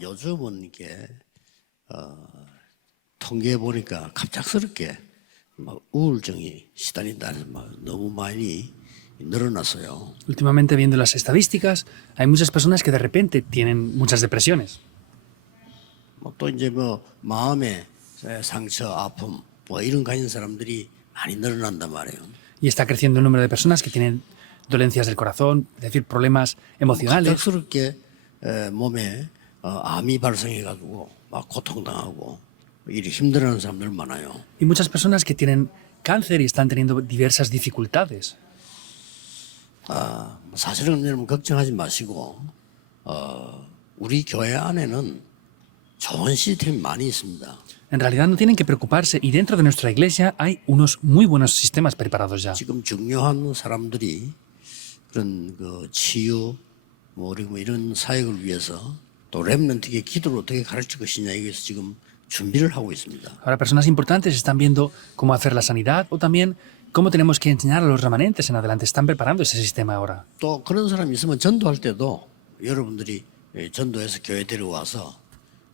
요즘은 이게 통계에 보니까 갑작스럽게 막 우울증이 시달린다는 막 너무 많이 늘어났어요. Últimamente, viendo las estadísticas, hay muchas personas que de repente tienen muchas depresiones. 또 이제 뭐 마음의 상처, 아픔 뭐 이런 가진 사람들이 많이 늘어난단 말이에요. Y está creciendo el número de personas que tienen dolencias del corazón, es decir, problemas emocionales. 갑작스럽게 몸에 암이 발생해가지고 막 고통당하고 이렇게 힘들어하는 사람들 많아요. Y muchas personas que tienen cáncer y están teniendo diversas dificultades. 사실은 여러분 걱정하지 마시고 우리 교회 안에는 좋은 시스템이 많이 있습니다. En realidad no tienen que preocuparse y dentro de nuestra iglesia hay unos muy buenos sistemas preparados ya. 지금 중요한 사람들이 그런 그 치유 그리고 이런 사역을 위해서 또 렘넌트에게 기도를 어떻게 가르칠 것이냐 이게서 지금 준비를 하고 있습니다. Ahora personas importantes están viendo cómo hacer la sanidad o también cómo tenemos que enseñar a los remanentes en adelante. Están preparando ese sistema ahora. 또 그런 사람이 있으면 전도할 때도 여러분들이 전도해서 교회 데려와서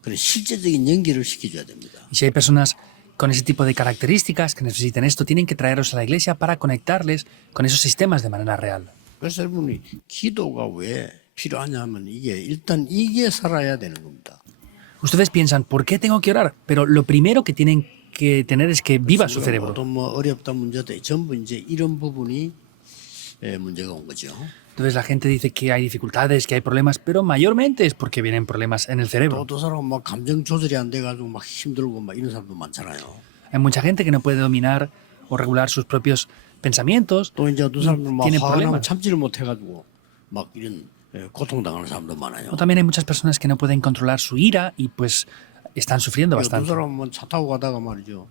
그런 실제적인 연기를 시켜줘야 됩니다. Y si hay personas con ese tipo de características que necesiten esto, tienen que traerlos a la iglesia para conectarles con esos sistemas de manera real. 그래서 여러분이 기도가 왜 필요하냐면 이게 일단 이게 살아야 되는 겁니다. Ustedes piensan, ¿por qué tengo que orar? Pero lo primero que tienen que tener es que viva su cerebro. 또 뭐 어렵다 문제도 전부 이제 이런 부분이 문제가 온 거죠. Entonces la gente dice que hay dificultades, que hay problemas, pero mayormente es porque vienen problemas en el cerebro. 또 사람 막 감정 조절이 안 돼가지고 막 힘들고 막 이런 사람도 많잖아요. Hay mucha gente que no puede dominar o regular sus propios pensamientos 또 이제 두 사람들 막 tienen 화가 나면 problemas. 참지를 못해가지고 막 이런 고통당하는 사람도 많아요. O también hay muchas personas que no pueden controlar su ira y pues están sufriendo 두 bastante. 사람은 차 타고 가다가 말이죠.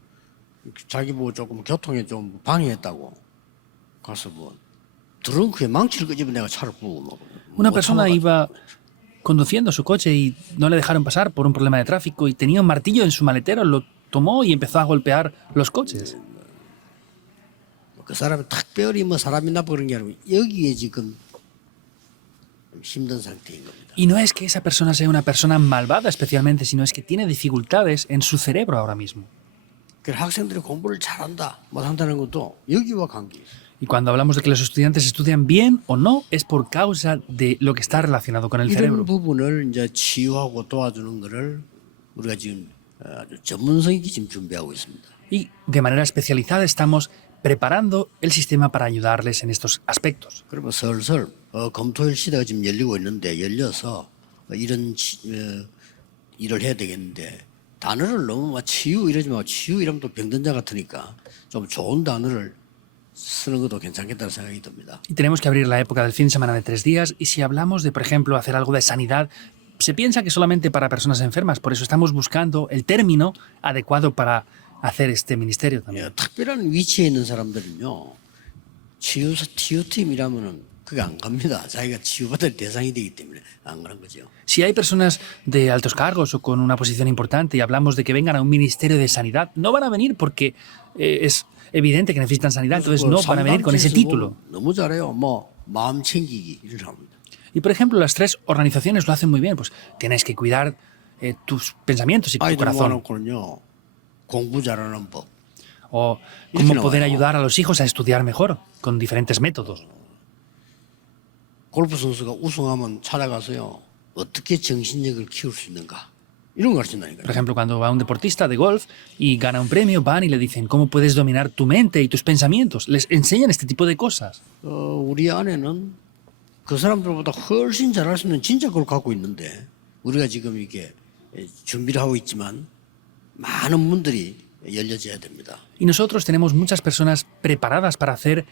자기 보고 조금 교통에 좀 방해했다고 가서 뭐 트렁크에 망치를 끄집어 내가 차를 부고 막. Una 못 persona 참아가지고. iba conduciendo su coche y no le dejaron pasar por un problema de tráfico y tenía un martillo en su maletero, lo tomó y empezó a golpear los coches. 그 사람이 특별히 뭐 사람이 나빠 그런 게 아니고 여기에 지금 힘든 상태인 겁니다. Y no es que esa persona sea una persona malvada especialmente, sino es que tiene dificultades en su cerebro ahora mismo. 그래서 학생들이 공부를 잘한다, 못한다는 것도 여기와 관계 있어요. Y cuando hablamos de que los estudiantes estudian bien o no, es por causa de lo que está relacionado con el 이런 cerebro. 부분을 이제 치유하고 도와주는 것을 우리가 지금 아주 전문성 있게 지금 준비하고 있습니다. Y de manera especializada estamos preparando el sistema para ayudarles en estos aspectos. 그러면 슬슬 검토일 시대가 지금 열리고 있는데 열려서 이런 일을 해야 되겠는데 단어를 너무 막 치유 이러지 말고 치유 이러면 또 병든자 같으니까 좀 좋은 단어를 쓰는 것도 괜찮겠다는 생각이 듭니다. Y tenemos que abrir la época del fin de semana de 3 días y si hablamos de, por ejemplo, hacer algo de sanidad, se piensa que solamente para personas enfermas, por eso estamos buscando el término adecuado para hacer este ministerio también. 특별한 위치에 있는 사람들은요 치유팀이라면은 그게 안 갑니다. 자기가 치유받을 대상이 되기 때문에 안 가는 거죠. Si hay personas de altos cargos o con una posición importante y hablamos de que vengan a un ministerio de sanidad, no van a venir porque es evidente que necesitan sanidad, entonces no van a venir con ese título. 너무 잘해요. 뭐 마음 챙기기 이런 합니다. Y por ejemplo, las 3 organizaciones lo hacen muy bien, pues tienes que cuidar tus pensamientos y tu 아이들 corazón. 모아놓고는요 공부 잘하는 법. O 이렇게 cómo poder 나와요. ayudar a los hijos a estudiar mejor, con diferentes métodos. 골프 선수가 우승하면 찾아가서요 어떻게 정신력을 키울 수 있는가 이런 거 가르친다니까요. Por ejemplo, cuando va un deportista de golf y gana un premio, van y le dicen cómo puedes dominar tu mente y tus pensamientos. Les enseñan este tipo de cosas. 우리 안에는 그 사람들보다 훨씬 잘할 수 있는 진짜 그걸 갖고 있는데 우리가 지금 이게 준비를 하고 있지만 많은 문들이 열려져야 됩니다. Y nosotros tenemos muchas personas preparadas para hacer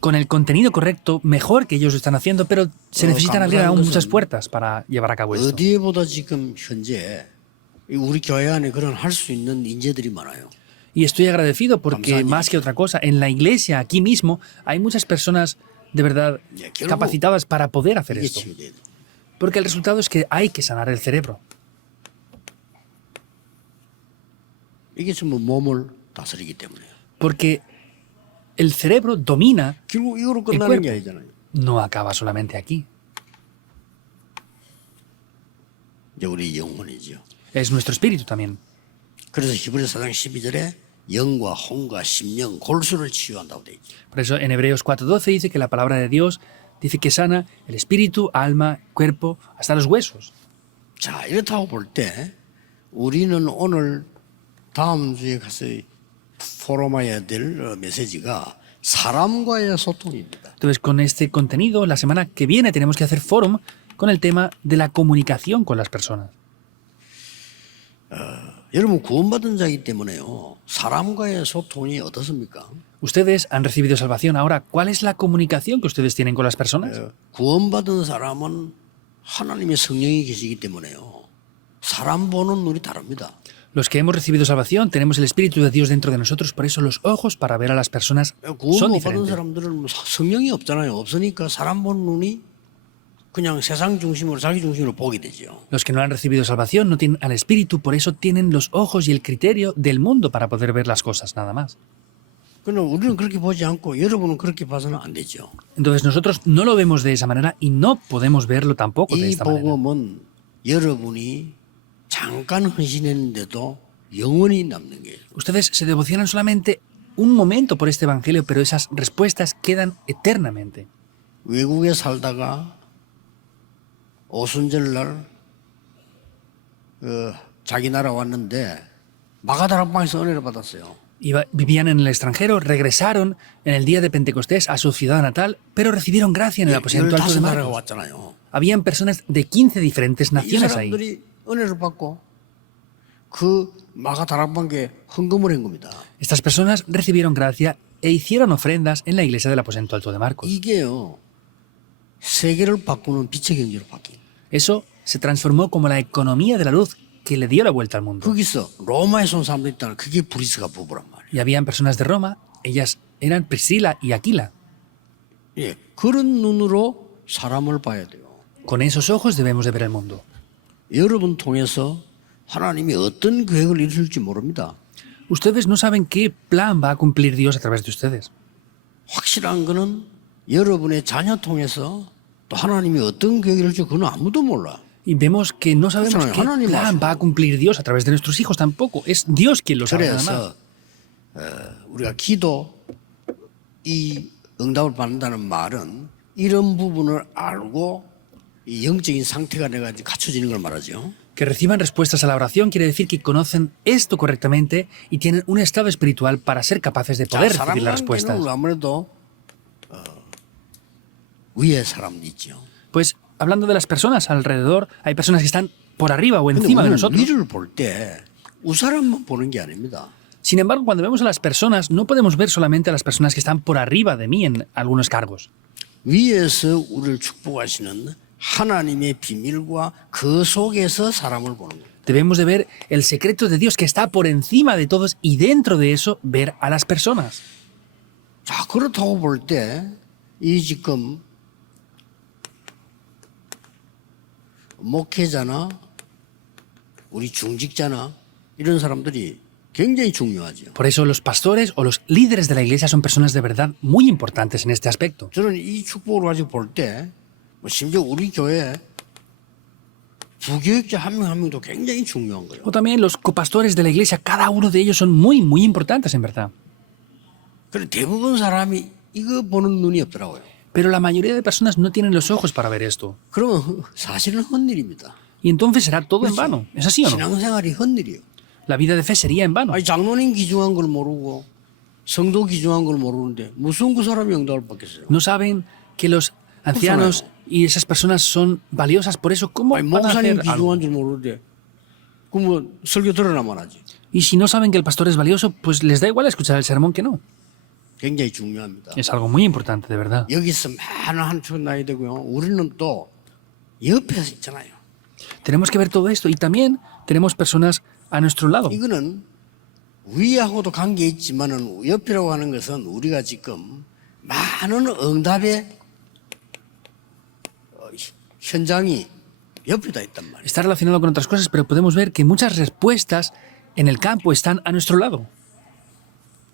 con el contenido correcto mejor que ellos lo están haciendo, pero se necesitan abrir aún muchas puertas para llevar a cabo esto. 어디에보다 지금 현재 우리 교회 안에 그런 할 수 있는 인재들이 많아요. Y estoy agradecido porque, 감사합니다. más que otra cosa, en la iglesia, aquí mismo, hay muchas personas de verdad capacitadas para poder hacer 이게 esto. 치유돼야 돼. Porque el resultado es que hay que sanar el cerebro. 이게 전부 몸을 다스리기 때문에요. Porque el cerebro domina, 결국 이거로 El 끝나는 게 cuerpo. 아니잖아요. no acaba solamente aquí. 이제 우리 영혼이죠. Es nuestro espíritu también. 그래서 히브리서 4장 12절에 영과 혼과 심령, 골수를 치유한다고 돼 있죠. Por eso en Hebreos 4:12 dice que la palabra de Dios dice que sana el espíritu, alma, cuerpo, hasta los huesos. 자, 이렇다고 볼 때 우리는 오늘 다음 주에 가서 포럼해야 될 메시지가 사람과의 소통입니다. Entonces, con este contenido, la semana que viene tenemos que hacer fórum con el tema de la comunicación con las personas. 여러분 구원받은 자이기 때문에요. 사람과의 소통이 어떻습니까? Ustedes han recibido salvación. Ahora, ¿cuál es la comunicación que ustedes tienen con las personas? 구원받은 사람은 하나님의 성령이 계시기 때문에요. 사람 보는 눈이 다릅니다. Los que hemos recibido salvación tenemos el Espíritu de Dios dentro de nosotros, por eso los ojos para ver a las personas 구원 son 못 받은 diferentes. 사람들은 뭐 성령이 없잖아요. 없으니까 사람 보는 눈이 그냥 세상 중심으로 자기 중심으로 보게 되죠. Los que no han recibido salvación no tienen al Espíritu, por eso tienen los ojos y el criterio del mundo para poder ver las cosas, nada más. 그러나 우리는 그렇게 보지 않고 여러분은 그렇게 봐서는 안 되죠. Entonces nosotros no lo vemos de esa manera y no podemos verlo tampoco de 이 esta manera. 복음은 여러분이 잠깐 헌신했는데도 영원히 남는 게 Ustedes se devocionan solamente un momento por este Evangelio, pero esas respuestas quedan eternamente. 외국에 살다가 오순절날 자기 나라 왔는데 마가다락방에서 은혜를 받았어요. Vivían en el extranjero, regresaron en el día de Pentecostés a su ciudad natal, pero recibieron gracia en el aposento alto de 15나라가 Marcos. 왔잖아요. Habían personas de 15 diferentes 이 naciones ahí. 사람들이 은혜를 받고 그 마가다락방에 헌금을 한 겁니다. Estas personas recibieron gracia e hicieron ofrendas en la iglesia del aposento alto de Marcos. 이게요. 세계를 바꾸는 빛의 경제로 바뀐. Eso se transformó como la economía de la luz que le dio la vuelta al mundo. 거기서 로마에서 온 사람들이 있다는 그게 브리스가 부부란 말이에요. Y habían personas de Roma, ellas eran Priscila y Aquila. 예, 그런 눈으로 사람을 봐야 돼요. Con esos ojos debemos de ver el mundo. 여러분 통해서 하나님이 어떤 계획을 이루실지 모릅니다. Ustedes no saben qué plan va a cumplir Dios a través de ustedes. 확실한 거는 여러분의 자녀 통해서 또 하나님이 어떤 계획을 이루실지 그건 아무도 몰라. Y vemos que no sabemos qué plan va a cumplir Dios a través de nuestros hijos tampoco. Es Dios quien lo sabe nada más. 그래서 우리가 기도 이 응답을 받는다는 말은 이런 부분을 알고 이 영적인 상태가 내가 이제 갖춰지는 걸 말하죠. Que reciban respuestas a la oración quiere decir que conocen esto correctamente y tienen un estado espiritual para ser capaces de poder 자, recibir las 사람 respuestas. 관계는 아무래도 위에 사람도 있죠. Pues hablando de las personas alrededor, hay personas que están por arriba o 근데 encima de 우리는 nosotros. 위를 볼 때 우사람만 보는 게 아닙니다. Sin embargo, cuando vemos a las personas, no podemos ver solamente a las personas que están por arriba de mí en algunos cargos. 위에서 우리를 축복하시는 하나님의 비밀과 그 속에서 사람을 보는 거예요. Debemos de ver el secreto de Dios que está por encima de todos y dentro de eso ver a las personas. 자, 그렇다고 볼 때 이 지금 목회자나 우리 중직자나 이런 사람들이 굉장히 중요하죠. Por eso los pastores o los líderes de la iglesia son personas de verdad muy importantes en este aspecto. 저는 이 축복을 가지고 볼 때 심지어 우리 교회 부교육자 한 명 한 명도 굉장히 중요한 거예요. O también los copastores de la iglesia, cada uno de ellos son muy, muy importantes en verdad. 그런데 대부분 사람이 이거 보는 눈이 없더라고요. Pero la mayoría de personas no tienen los ojos para ver esto. 그러면 사실은 헛일입니다. Y entonces será todo en vano. ¿Es así o no? 신앙생활이 헛일이에요. La vida de fe sería en vano. 아니 장로님 기중한 걸 모르고 성도 기중한 걸 모르는데 무슨 그 사람이 응답을 받겠어요? No saben que los ancianos y esas personas son valiosas. Por eso, ¿cómo 아니 van a 목사님 hacer algo? 기중한 줄 모르는데 그러면 설교 들어나만 하지. Y si no saben que el pastor es valioso, pues les da igual escuchar el sermón que no. 굉장히 중요합니다. Es algo muy importante, de verdad. 여기서 많은 한축 나야 되고요. 우리는 또 옆에서 있잖아요. Tenemos que ver todo esto y también tenemos personas a nuestro lado. 이거는 위하고도 관계 있지만은 옆이라고 하는 것은 우리가 지금 많은 응답의 현장이 옆에다 있단 말이에요. Está relacionado con otras cosas, pero podemos ver que muchas respuestas en el campo están a nuestro lado.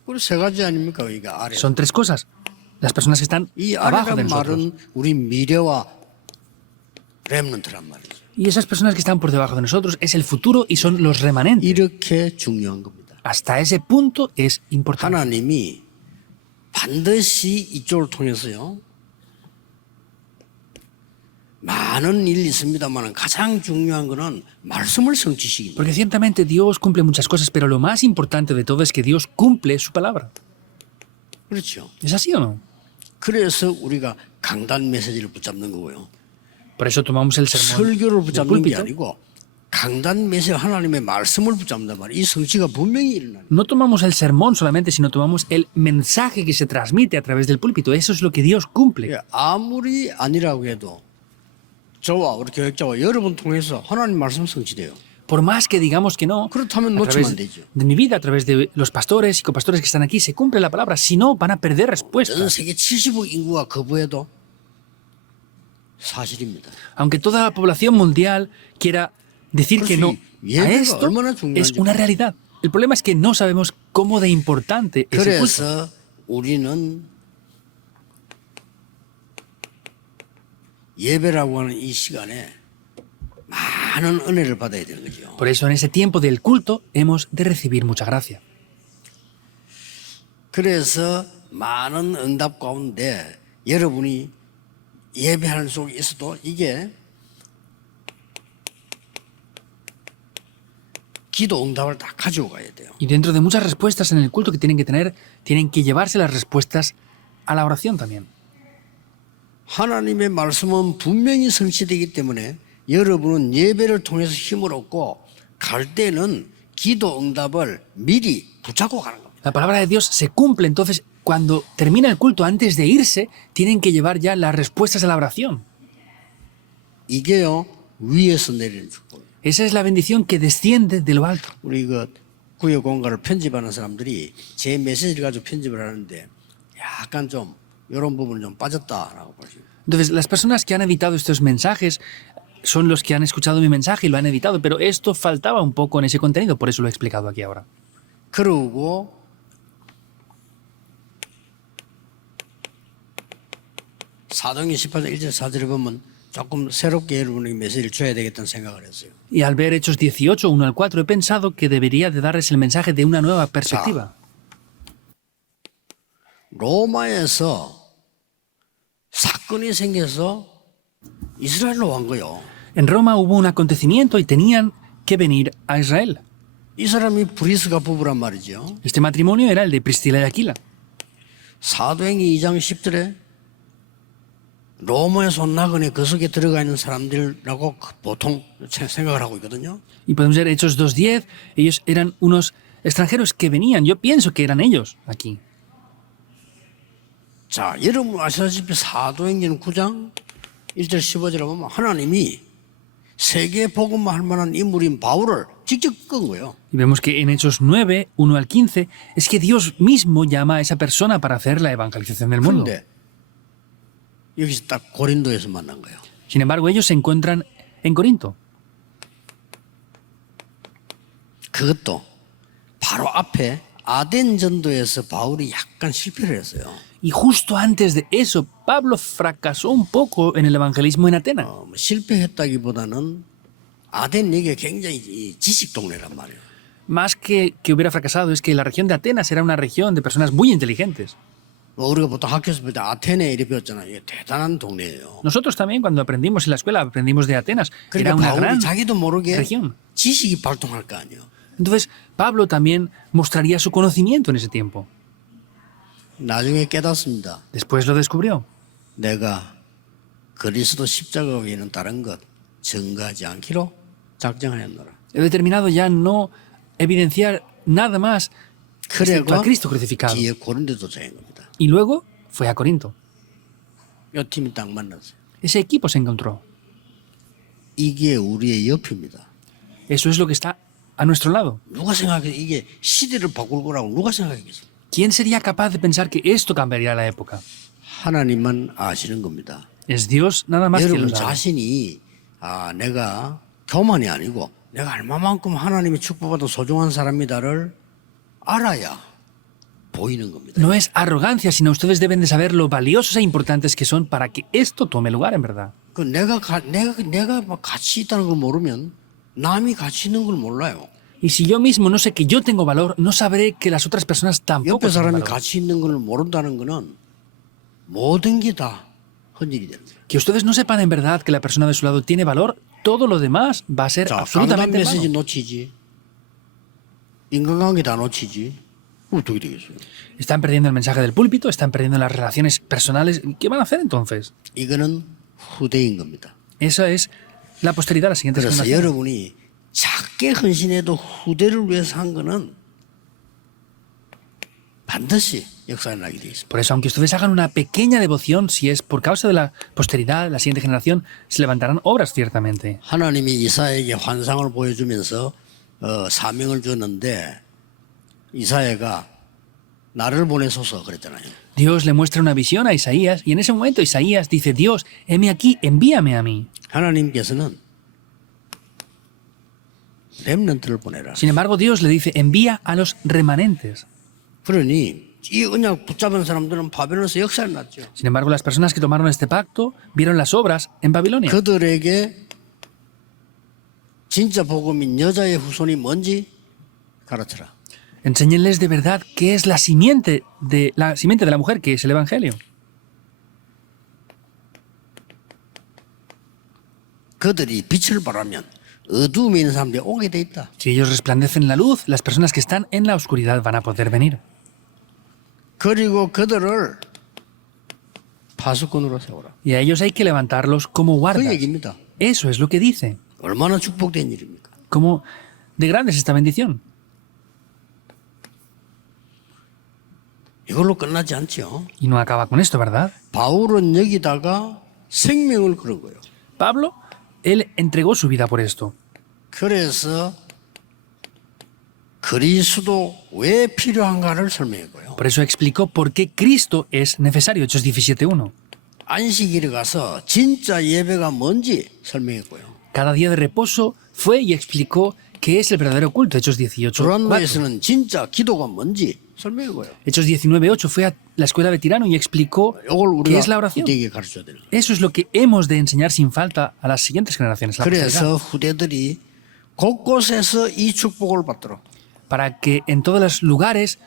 그리고 세 가지 아닙니까? 여기가 아래. Son tres cosas. Las personas que están 이 abajo de 아래란 nosotros. 말은 우리 미래와 렘넌트란 말이죠. Y esas personas que están por debajo de nosotros es el futuro y son los remanentes. 이렇게 중요한 겁니다. Hasta ese punto es importante. 하나님이 반드시 이쪽을 통해서요. 많은 일이 있습니다만 가장 중요한 거는 말씀을 성취시킵니다. Porque ciertamente Dios cumple muchas cosas, pero lo más importante de todo es que Dios cumple su palabra. 그렇죠. ¿Es así o no? 그래서 우리가 강단 메시지를 붙잡는 거고요. Por eso tomamos el sermón 설교를 del 붙잡는 게 púlpito. 아니고 강단 메시지 하나님의 말씀을 붙잡는단 말이에요. 이 성취가 분명히 일어나요. No tomamos el sermón solamente, sino tomamos el mensaje que se transmite a través del púlpito. Eso es lo que Dios cumple. 예, 아무리 아니라고 해도 저와 우리 교육자와 여러분 통해서 하나님 말씀 성취돼요. Por más que digamos que no, 그렇다면 a 놓치면 través 안 되죠. de mi vida, a través de los pastores y copastores que están aquí, se cumple la palabra. Si no, van a perder 전 respuestas. 세계 70억 인구가 거부해도 사실입니다. Aunque toda la población mundial quiera decir que no a esto, es una realidad. El problema es que no sabemos cómo de importante es el culto. 그래서 우리는 예배라고 하는 이 시간에 많은 은혜를 받아야 되는 거죠. Por eso en ese tiempo del culto hemos de recibir mucha gracia. 그래서 많은 응답 가운데 여러분이 예배하는 속에 있어도 이게 기도 응답을 다 가지고 가야 돼요. Y dentro de muchas respuestas en el culto que tienen que tener, tienen que llevarse las respuestas a la oración también. 하나님의 말씀은 분명히 성취되기 때문에 여러분은 예배를 통해서 힘을 얻고 갈 때는 기도 응답을 미리 붙잡고 가는 겁니다. La palabra de Dios se cumple, entonces cuando termina el culto, antes de irse, tienen que llevar ya las respuestas a la oración. 이게요 위에서 내리는 축복이에요. Esa es la bendición que desciende de lo alto. 우리 그 구역 공간을 편집하는 사람들이 제 메시지를 가지고 편집을 하는데 약간 좀 이런 부분은 좀 빠졌다라고 보시죠. Entonces, las personas que han editado estos mensajes son los que han escuchado mi mensaje y lo han editado, pero esto faltaba un poco en ese contenido, por eso lo he explicado aquí ahora. 그러고 사도행전 18장 1절 4절에 보면 조금 새롭게 여러분에게 메시지를 줘야 되겠다는 생각을 했어요. Y al ver Hechos 18, 1 al 4, he pensado que debería de darles el mensaje de una nueva perspectiva. 로마에서 사건이 생겨서 이스라엘로 간 거요. En Roma hubo un acontecimiento y tenían que venir a Israel. 이 사람이 브리스가 부부란 말이죠. Este matrimonio era el de Priscila y Aquila. 사도행전 2장 10절에 로마에서 온 나그네 그 속에 들어가 있는 사람들이라고 보통 생각을 하고 있거든요. Y podemos ver Hechos 2.10, ellos eran unos extranjeros que venían, yo pienso que eran ellos aquí. 자, 여러분 아시다시피 사도행전 9장 1절 15절에 보면 하나님이 세계 복음화 할 만한 인물인 바울을 직접 끈 거예요. Y vemos que en Hechos 9, 1 al 15, es que Dios mismo llama a esa persona para hacer la evangelización del mundo. 그런데 여기서 딱 고린도에서 만난 거예요. Sin embargo, ellos se encuentran en Corinto. 그것도 바로 앞에 아덴 전도에서 바울이 약간 실패를 했어요. Y justo antes de eso, Pablo fracasó un poco en el evangelismo en Atenas. 실패했다기보다는 아덴 얘기가 굉장히 이 지식 동네란 말이에요. Más que hubiera fracasado, es que la región de Atenas era una región de personas muy inteligentes. 우리가 보통 학교에서 볼 때 아테네 이렇게 배웠잖아요. 이게 대단한 동네예요. Nosotros también, cuando aprendimos en la escuela, aprendimos de Atenas. Era 그러니까 una 바울이 gran 자기도 모르게 región. 지식이 발동할 거 아니에요. Entonces, Pablo también mostraría su conocimiento en ese tiempo. 나중에 깨닫습니다. Después lo descubrió. 내가 그리스도 십자가 외에는 다른 것 증거하지 않기로 작정하였노라. He determinado ya no evidenciar nada más excepto a 그리고 Cristo crucificado. 뒤에 고린도도 저인 겁니다. Y luego fue a Corinto. 이 팀이 딱 만났어요. Ese equipo se encontró. 이게 우리의 옆입니다. Eso es lo que está a nuestro lado. 누가 생각해 이게 시대를 바꿀 거라고 누가 생각했겠어요? ¿Quién sería capaz de pensar que esto cambiaría la época? 하나님만 아시는 겁니다. Es Dios nada más que lo 여러분 sabe. 자신이 내가 교만이 아니고 내가 얼마만큼 하나님의 축복받은 소중한 사람이다를 알아야 보이는 겁니다. No es arrogancia, sino ustedes deben de saber lo valiosos e importantes que son para que esto tome lugar en verdad. 그 내가 막 가치 있다는 걸 모르면 남이 가치 있는 걸 몰라요. Y si yo mismo no sé que yo tengo valor, no sabré que las otras personas tampoco 옆에 tienen 사람이 valor. 가치 있는 걸 모른다는 거는 모든 게 다 헛일이 되는 거예요. Que ustedes no sepan en verdad que la persona de su lado tiene valor, todo lo demás va a ser 자, 강단 absolutamente 메시지 vano. 놓치지. 인간관계 다 놓치지. 어떻게 되겠어요? Están perdiendo el mensaje del púlpito, están perdiendo las relaciones personales. ¿Qué van a hacer entonces? 이거는 후대인 겁니다. Esa es la posteridad, la siguiente 그래서 generación. 여러분이 작게 헌신해도 후대를 위해서 한 거는 반드시 역사에 나게 돼 있습니다. Por eso, aunque ustedes hagan una pequeña devoción, si es por causa de la posteridad, la siguiente generación, se levantarán obras ciertamente. 하나님이 이사야에게 환상을 보여주면서 사명을 줬는데 이사야가 나를 보내소서 그랬잖아요. Dios le muestra una visión a Isaías y en ese momento Isaías dice, Dios, heme aquí, envíame a mí. 하나님께서는 렘넌트를 보내라. Sin embargo, Dios le dice, envía a los remanentes. 그러니 이 언약 붙잡은 사람들은 바벨론에서 역사를 났죠. Sin embargo, las personas que tomaron este pacto vieron las obras en Babilonia. 그들에게 진짜 복음인 여자의 후손이 뭔지 가르쳐라. Enséñenles de verdad qué es la simiente de la mujer, que es el Evangelio. 그들이 빛을 발하면 어두움에 있는 사람들이 오게 돼 있다. Si ellos resplandecen la luz, las personas que están en la oscuridad van a poder venir. 그리고 그들을 파수꾼으로 세워라. Y a ellos hay que levantarlos como 그 guardas. 얘기입니다. Eso es lo que dice. 얼마나 축복된 일입니까? Como de grande es esta bendición. 이걸로 끝나지 않죠. Y no acaba con esto, ¿verdad? 바울은 여기다가 생명을 걸은 거예요. Pablo, él entregó su vida por esto. 그래서 그리스도 왜 필요한가를 설명했고요. Por eso explicó por qué Cristo es necesario, Hechos 17.1. 안식일에 가서 진짜 예배가 뭔지 설명했고요. Cada día de reposo fue y explicó qué es el verdadero culto, Hechos 18.4. 두란노에서는 진짜 기도가 뭔지 설명했고요. Hechos 19.8 fue a la escuela de Tirano y explicó 이걸 qué 우리가 es la oración. 후대에게 가르쳐야 되는 거예요. Eso es lo que hemos de enseñar sin falta a las siguientes generaciones. La posteridad. 그래서 후대들이 곳곳에서 이 축복을 받도록 Para que en todos los lugares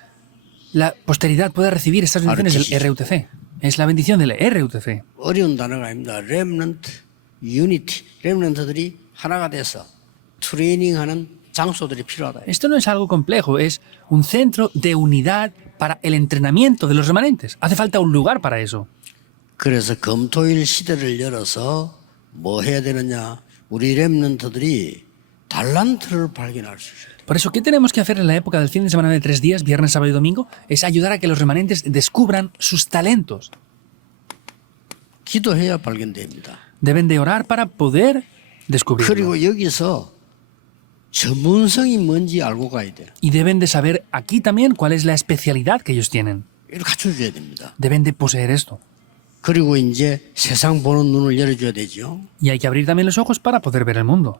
la posteridad pueda recibir estas bendiciones del RUTC. Es la bendición del RUTC. 어려운 단어가 아닙니다. 렘넌트, 유니티. 렘넌트들이 하나가 돼서 트레이닝하는 장소들이 필요하다. Esto no es algo complejo, es un centro de unidad para el entrenamiento de los remanentes. Hace falta un lugar para eso. 그래서 금토일 시대를 열어서 뭐 해야 되느냐? 우리 렘넌트들이 달란트를 발견할 수 있어요. Por eso, ¿qué tenemos que hacer en la época del fin de semana de 3 días, viernes, sábado y domingo? Es ayudar a que los remanentes descubran sus talentos. 기도해야 발견됩니다. Deben de orar para poder descubrirlo. 그리고 여기서 전문성이 뭔지 알고 가야 돼요. Y deben de saber aquí también cuál es la especialidad que ellos tienen. 이걸 갖춰줘야 됩니다. Deben de poseer esto. 그리고 이제 세상 보는 눈을 열어줘야 되죠. Y hay que abrir también los ojos para poder ver el mundo.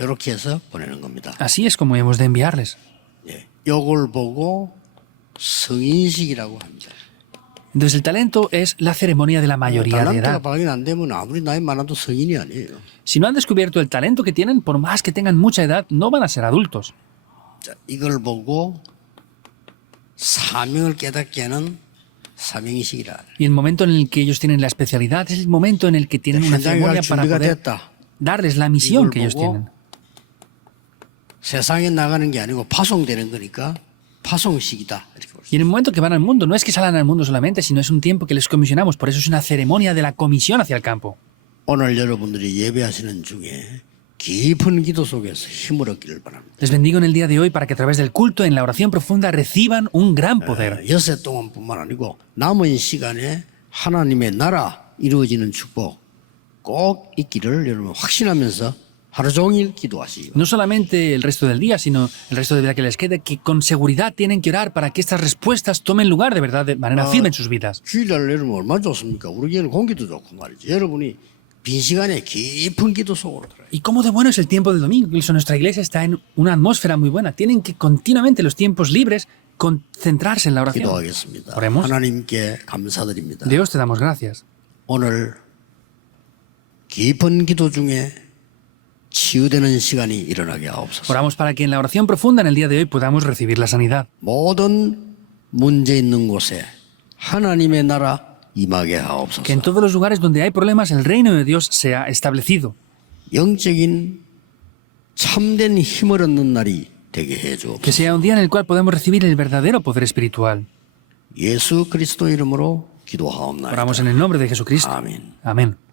이렇게 해서 보내는 겁니다. Así es como hemos de enviarles. 예, 이걸 보고 성인식이라고 합니다. Entonces el talento es la ceremonia de la mayoría de 달란트가 edad. 발견 안 되면 아무리 나이 많아도 성인이 아니에요. Si no han descubierto el talento que tienen, por más que tengan mucha edad, no van a ser adultos. 자, 이걸 보고 사명을 깨닫게 하는 사명이식이라. Y el momento en el que ellos tienen la especialidad es el momento en el que tienen una 현장에 갈 ceremonia para 준비가 poder 됐다. darles la misión que ellos 보고 tienen. 세상에 나가는 게 아니고 파송되는 거니까 파송식이다. 이렇게 볼 수 Y en el momento que van al mundo, no es que salgan al mundo solamente, sino es un tiempo que les comisionamos. Por eso es una ceremonia de la comisión hacia el campo. 오늘 여러분들이 예배하시는 중에 깊은 기도 속에서 힘을 얻기를 바랍니다. Les bendigo en el día de hoy para que a través del culto, en la oración profunda, reciban un gran poder. 여세 동안뿐만 아니고 남은 시간에 하나님의 나라 이루어지는 축복 꼭 있기를 여러분 확신하면서 하루 종일 기도하시기 바랍니다. No solamente el resto del día, sino el resto de vida que les quede, que con seguridad tienen que orar para que estas respuestas tomen lugar de verdad, de manera firme en sus vidas. 주일날 여러분 얼마나 좋습니까? 우리 교회는 공기도 좋고 말이죠. 여러분이 빈 시간에 깊은 기도 속으로 들어요. Y cómo de bueno es el tiempo del domingo. Incluso nuestra iglesia está en una atmósfera muy buena. Tienen que continuamente los tiempos libres concentrarse en la oración. 기도하겠습니다. Oremos. 하나님께 감사드립니다. Dios, te damos gracias. 오늘 깊은 기도 중에 치유되는 시간이 일어나게 하옵소서. Oramos para que en la oración profunda en el día de hoy podamos recibir la sanidad. 모든 문제 있는 곳에 하나님의 나라 임하게 Que en 하옵소서. todos los lugares donde hay problemas el reino de Dios sea establecido. 영적인 참된 힘을 얻는 날이 되게 해 주옵소서. Que sea un día en el cual podamos recibir el verdadero poder espiritual. 예수 그리스도 이름으로 기도하옵나이다. Oramos en el nombre de Jesucristo. 아멘. Amén.